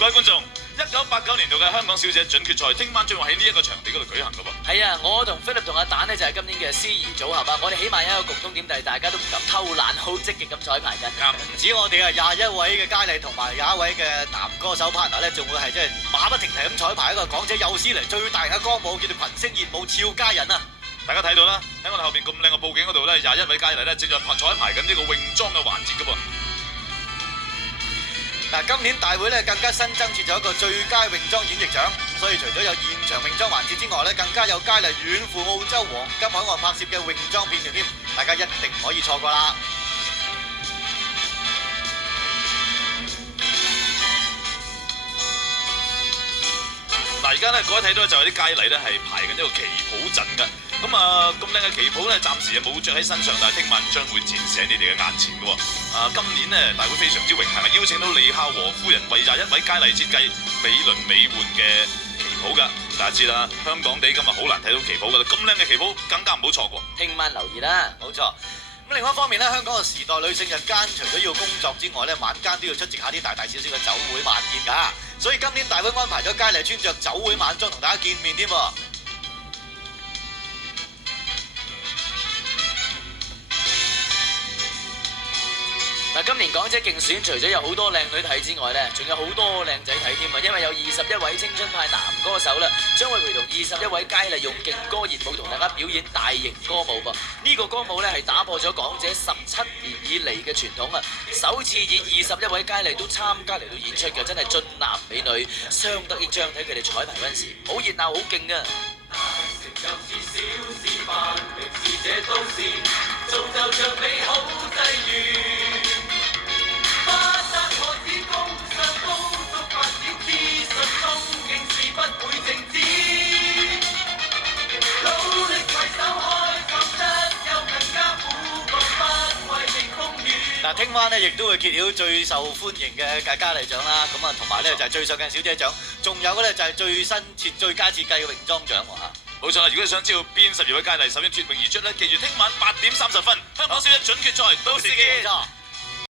各位觀眾，1989年度嘅香港小姐準決賽，聽晚將會喺呢一個場地嗰度舉行㗎噃。係啊，我同 Philip 同阿蛋呢就係今年嘅司儀組合啊！我哋起碼有一個共通點，就係大家都唔敢偷懶，好積極咁彩排緊。唔止我哋啊，21位嘅佳麗同埋21位嘅男歌手 partner 咧，仲會係即係馬不停蹄咁彩排一個港姐有史嚟最大型嘅歌舞，叫做群星熱舞俏佳人啊！大家睇到啦，喺我哋後邊咁靚嘅佈景嗰度咧，21位佳麗咧正在彩排緊呢個泳裝嘅環節㗎噃。嗱，今年大會咧更加新增設咗一個最佳泳裝演繹獎，所以除咗有現場泳裝環節之外咧，更加有佳麗遠赴澳洲黃金海岸拍攝嘅泳裝片段添，大家一定唔可以錯過啦！嗱，而家咧各位睇到就係啲佳麗咧係排緊一個旗袍陣㗎。咁咁靚嘅旗袍咧，暫時冇着喺身上，但係聽晚將會展示喺你哋嘅眼前嘅喎。今年咧大會非常之榮幸啊，邀請到李孝和夫人為21位佳麗設計美輪美奐嘅旗袍㗎。大家知啦，香港地今日好難睇到旗袍㗎啦，咁靚嘅旗袍更加唔好錯過。聽晚留意啦，冇錯。咁另外一方面咧，香港嘅時代女性日間除咗要工作之外咧，晚間都要出席下啲大大小小嘅酒會晚宴㗎。所以今年大會安排咗佳麗穿着酒會晚裝同大家見面添喎。嗱，今年港姐競選除咗有好多靚女睇之外咧，仲有好多靚仔睇添啊！因為有21位青春派男歌手啦，將會陪同21位佳麗用勁歌熱舞同大家表演大型歌舞噃。呢個歌舞咧係打破咗港姐17年以嚟嘅傳統啊！首次以21位佳麗都參加嚟到演出嘅，真係俊男美女相得益彰。睇佢哋彩排嗰陣時，好熱鬧，好勁啊！嗱，聽晚咧亦都會揭曉最受歡迎嘅佳麗獎啦，咁啊同埋咧就係最上鏡小姐獎，仲有嘅咧就係最佳設計嘅泳裝獎喎嚇。冇錯啦，如果你想知道邊12位佳麗首先脫穎而出咧，記住聽晚8點30分，香港小姐準決賽，到時見。